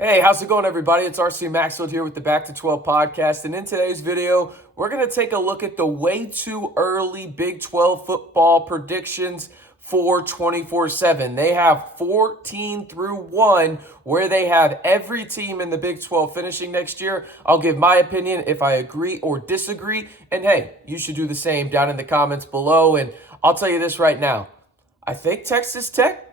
Hey, how's it going, everybody? It's RC Maxfield here with the Back to 12 podcast. And in today's video, we're going to take a look at the way too early Big 12 football predictions for 24/7. They have 14 through 1, where they have every team in the Big 12 finishing next year. I'll give my opinion if I agree or disagree. And hey, you should do the same down in the comments below. And I'll tell you this right now. I think Texas Tech,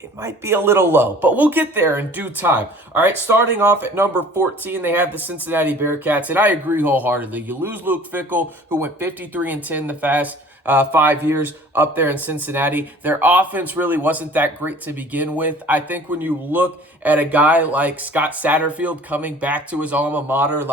it might be a little low, but we'll get there in due time. All right, starting off at number 14, they have the Cincinnati Bearcats, and I agree wholeheartedly. You lose Luke Fickell, who went 53-10 the past 5 years up there in Cincinnati. Their offense really wasn't that great to begin with. I think when you look at a guy like Scott Satterfield coming back to his alma mater,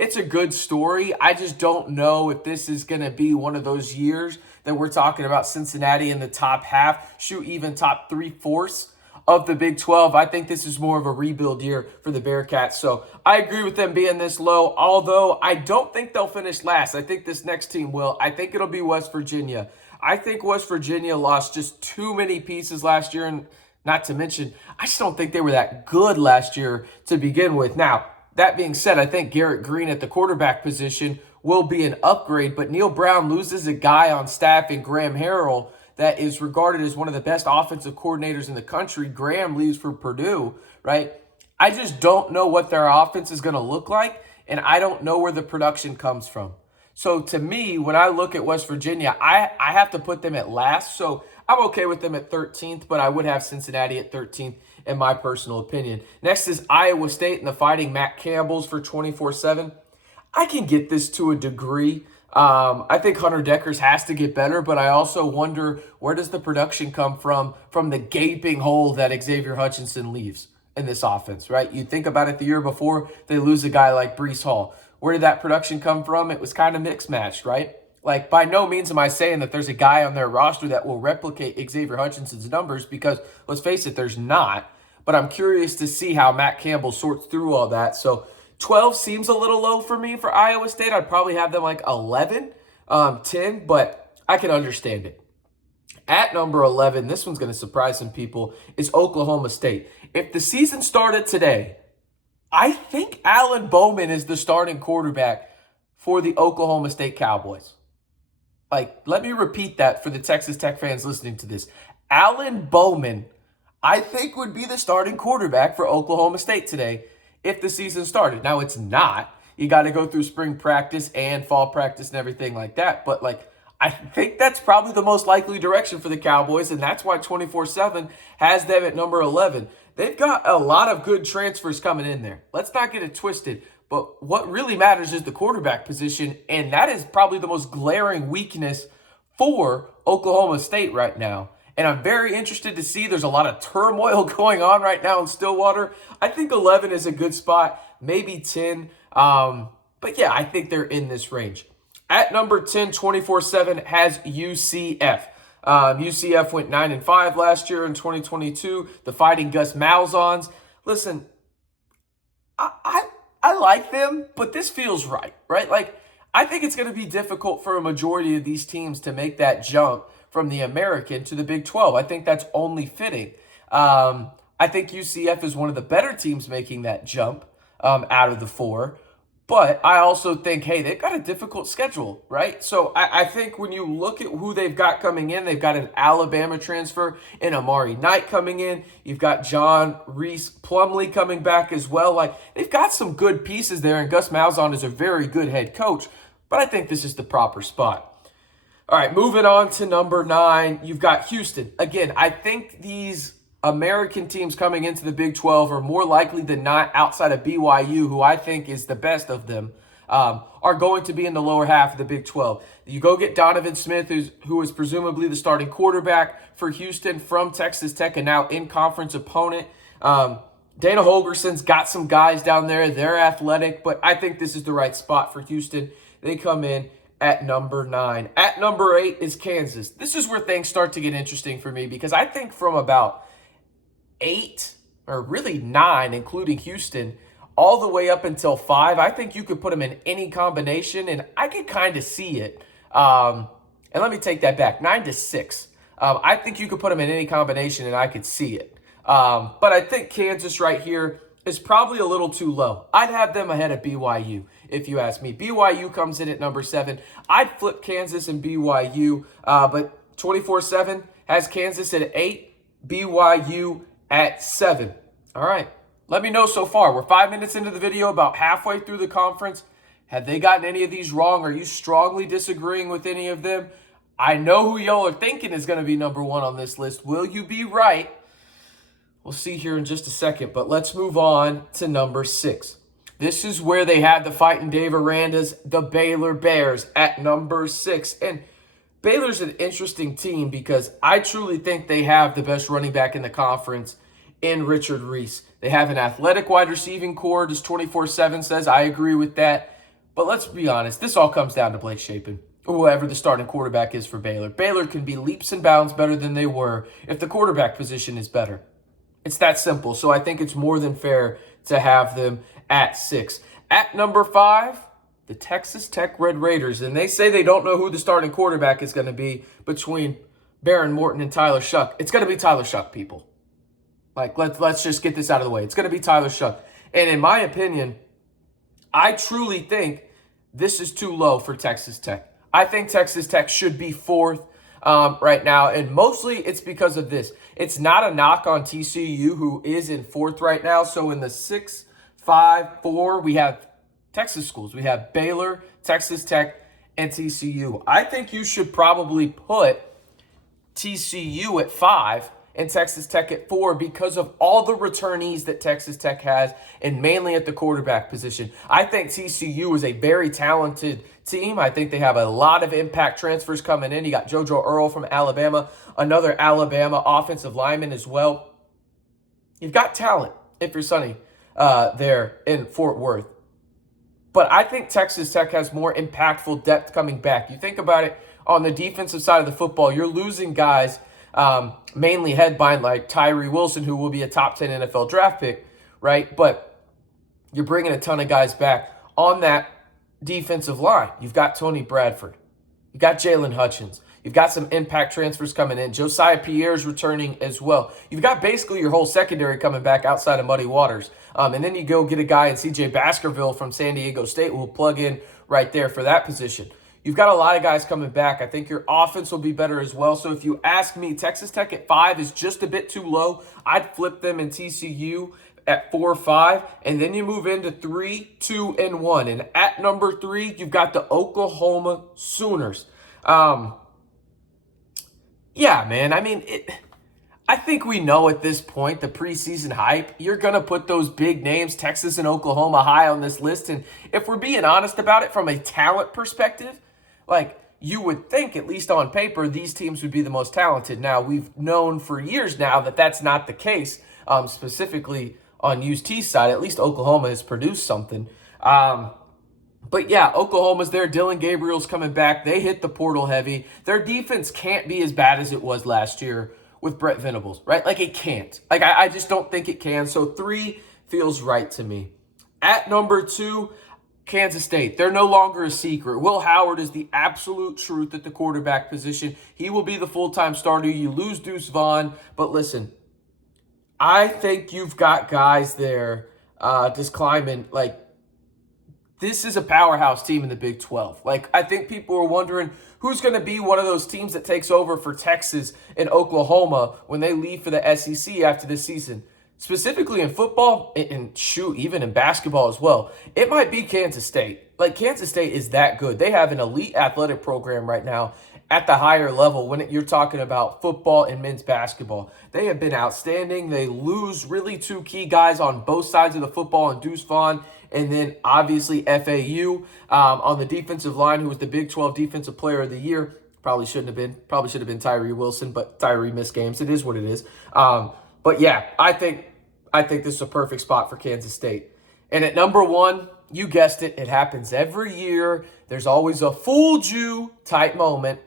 it's a good story. I just don't know if this is going to be one of those years that we're talking about Cincinnati in the top half, shoot even top 3/4 of the Big 12. I think this is more of a rebuild year for the Bearcats. So I agree with them being this low, although I don't think they'll finish last. I think this next team will. I think it'll be West Virginia. I think West Virginia lost just too many pieces last year, and not to mention, I just don't think they were that good last year to begin with. Now, that being said, I think Garrett Green at the quarterback position will be an upgrade, but Neil Brown loses a guy on staff in Graham Harrell that is regarded as one of the best offensive coordinators in the country. Graham leaves for Purdue, right? I just don't know what their offense is going to look like, and I don't know where the production comes from. So to me, when I look at West Virginia, I have to put them at last. So I'm okay with them at 13th, but I would have Cincinnati at 13th in my personal opinion. Next is Iowa State and the Fighting Matt Campbells for 24/7. I can get this to a degree. I think Hunter Deckers has to get better, but I also wonder, where does the production come from the gaping hole that Xavier Hutchinson leaves in this offense, right? You think about it, the year before, they lose a guy like Breece Hall. Where did that production come from? It was kind of mixed matched, right? By no means am I saying that there's a guy on their roster that will replicate Xavier Hutchinson's numbers, because let's face it, there's not. But I'm curious to see how Matt Campbell sorts through all that. So 12 seems a little low for me for Iowa State. I'd probably have them 11, 10, but I can understand it. At number 11, this one's going to surprise some people, is Oklahoma State. If the season started today, I think Alan Bowman is the starting quarterback for the Oklahoma State Cowboys. Let me repeat that for the Texas Tech fans listening to this. Alan Bowman, I think, would be the starting quarterback for Oklahoma State today if the season started. Now, it's not. You got to go through spring practice and fall practice and everything like that. But, I think that's probably the most likely direction for the Cowboys, and that's why 24/7 has them at number 11. They've got a lot of good transfers coming in there. Let's not get it twisted. But what really matters is the quarterback position, and that is probably the most glaring weakness for Oklahoma State right now. And I'm very interested to see. There's a lot of turmoil going on right now in Stillwater. I think 11 is a good spot, maybe 10. But yeah, I think they're in this range. At number 10, 24/7 has UCF. UCF went 9-5 last year in 2022. The Fighting Gus Malzahn's. Listen, I like them, but this feels right? I think it's going to be difficult for a majority of these teams to make that jump from the American to the Big 12. I think that's only fitting. I think UCF is one of the better teams making that jump out of the four. But I also think, hey, they've got a difficult schedule, right? So I think when you look at who they've got coming in, they've got an Alabama transfer and Amari Knight coming in. You've got John Reese Plumlee coming back as well. They've got some good pieces there, and Gus Malzahn is a very good head coach. But I think this is the proper spot. All right, moving on to number 9, you've got Houston. Again, I think these American teams coming into the Big 12 are more likely than not, outside of BYU, who I think is the best of them, are going to be in the lower half of the Big 12. You go get Donovan Smith, who is presumably the starting quarterback for Houston from Texas Tech, and now in-conference opponent. Dana Holgerson's got some guys down there. They're athletic, but I think this is the right spot for Houston. They come in at number 9. At number 8 is Kansas. This is where things start to get interesting for me, because I think from about 8, or really 9, including Houston, all the way up until 5, I think you could put them in any combination, and I could kind of see it. And let me take that back. 9 to 6. I think you could put them in any combination, and I could see it. But I think Kansas right here is probably a little too low. I'd have them ahead of BYU, if you ask me. BYU comes in at number 7. I'd flip Kansas and BYU, but 24/7 has Kansas at 8, BYU at 7. All right, let me know so far. We're 5 minutes into the video, about halfway through the conference. Have they gotten any of these wrong? Are you strongly disagreeing with any of them? I know who y'all are thinking is going to be number 1 on this list. Will you be right? We'll see here in just a second, but let's move on to number 6. This is where they had the Fighting Dave Aranda's, the Baylor Bears, at number 6. And Baylor's an interesting team because I truly think they have the best running back in the conference in Richard Reese. They have an athletic wide receiving core, as 24/7 says. I agree with that. But let's be honest, this all comes down to Blake Shapen, whoever the starting quarterback is for Baylor. Baylor can be leaps and bounds better than they were if the quarterback position is better. It's that simple. So I think it's more than fair to have them at 6. At number 5, the Texas Tech Red Raiders. And they say they don't know who the starting quarterback is going to be between Baron Morton and Tyler Shuck. It's going to be Tyler Shuck, people. Like, let's just get this out of the way. It's going to be Tyler Shuck. And in my opinion, I truly think this is too low for Texas Tech. I think Texas Tech should be 4th right now, and mostly it's because of this. It's not a knock on TCU, who is in 4th right now. So in the 6, 5, 4, we have Texas schools. We have Baylor, Texas Tech, and TCU. I think you should probably put TCU at 5 and Texas Tech at 4 because of all the returnees that Texas Tech has, and mainly at the quarterback position. I think TCU is a very talented team. I think they have a lot of impact transfers coming in. You got JoJo Earl from Alabama, another Alabama offensive lineman as well. You've got talent if you're Sonny there in Fort Worth. But I think Texas Tech has more impactful depth coming back. You think about it, on the defensive side of the football, you're losing guys mainly headlined like Tyree Wilson, who will be a top 10 NFL draft pick, right? But you're bringing a ton of guys back on that defensive line. You've got Tony Bradford. You've got Jalen Hutchins. You've got some impact transfers coming in. Josiah Pierre's returning as well. You've got basically your whole secondary coming back outside of Muddy Waters. And then you go get a guy in C.J. Baskerville from San Diego State who will plug in right there for that position. You've got a lot of guys coming back. I think your offense will be better as well. So if you ask me, Texas Tech at 5 is just a bit too low. I'd flip them in TCU at 4, 5, and then you move into 3, 2, and 1. And at number 3, you've got the Oklahoma Sooners. Yeah, man. I mean, I think we know at this point, the preseason hype, you're going to put those big names, Texas and Oklahoma, high on this list. And if we're being honest about it from a talent perspective, like, you would think, at least on paper, these teams would be the most talented. Now, we've known for years now that that's not the case, specifically on UT's side. At least Oklahoma has produced something. But yeah, Oklahoma's there. Dylan Gabriel's coming back. They hit the portal heavy. Their defense can't be as bad as it was last year with Brett Venables, right? Like, it can't. Like, I just don't think it can. So 3 feels right to me. At number 2, Kansas State. They're no longer a secret. Will Howard is the absolute truth at the quarterback position. He will be the full-time starter. You lose Deuce Vaughn. But listen, I think you've got guys there just climbing. Like, this is a powerhouse team in the Big 12. Like, I think people are wondering who's going to be one of those teams that takes over for Texas and Oklahoma when they leave for the SEC after this season. Specifically in football, and shoot, even in basketball as well, it might be Kansas State. Like, Kansas State is that good. They have an elite athletic program right now at the higher level when you're talking about football and men's basketball. They have been outstanding. They lose really 2 key guys on both sides of the football, and Deuce Vaughn, and then obviously FAU on the defensive line, who was the Big 12 Defensive Player of the Year. Probably should have been Tyree Wilson, but Tyree missed games. It is what it is. But yeah, I think this is a perfect spot for Kansas State. And at number 1, you guessed it, it happens every year. There's always a fooled you type moment.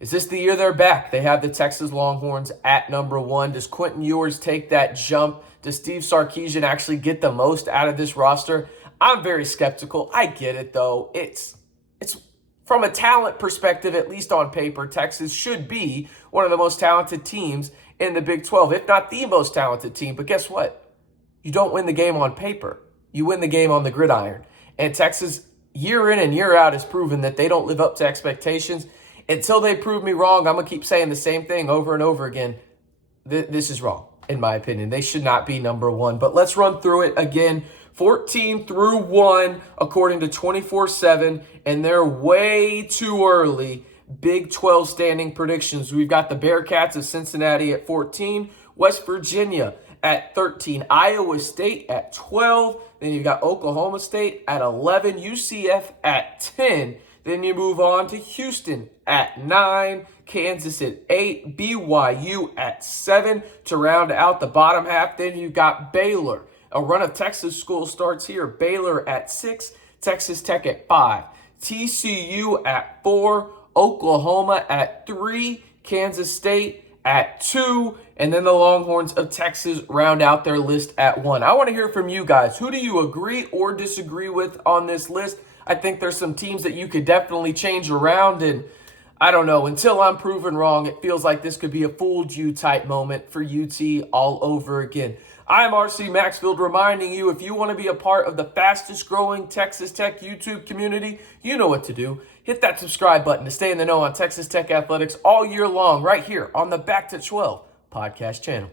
Is this the year they're back? They have the Texas Longhorns at number 1. Does Quentin Ewers take that jump? Does Steve Sarkisian actually get the most out of this roster? I'm very skeptical. I get it, though. It's from a talent perspective, at least on paper, Texas should be one of the most talented teams in the Big 12, if not the most talented team. But guess what? You don't win the game on paper. You win the game on the gridiron. And Texas, year in and year out, has proven that they don't live up to expectations. Until they prove me wrong, I'm going to keep saying the same thing over and over again. This is wrong, in my opinion. They should not be number one. But let's run through it again. 14 through 1, according to 24/7, and they're way too early. Big 12 standing predictions. We've got the Bearcats of Cincinnati at 14, West Virginia at 13, Iowa State at 12, then you've got Oklahoma State at 11, UCF at 10, then you move on to Houston at 9, Kansas at 8, BYU at 7 to round out the bottom half. Then you've got Baylor. A run of Texas schools starts here. Baylor at 6, Texas Tech at 5, TCU at 4, Oklahoma at 3, Kansas State at 2, and then the Longhorns of Texas round out their list at 1. I want to hear from you guys. Who do you agree or disagree with on this list? I think there's some teams that you could definitely change around, and I don't know. Until I'm proven wrong, it feels like this could be a fooled you type moment for UT all over again. I'm RC Maxfield reminding you, if you want to be a part of the fastest growing Texas Tech YouTube community, you know what to do. Hit that subscribe button to stay in the know on Texas Tech athletics all year long right here on the Back to 12 podcast channel.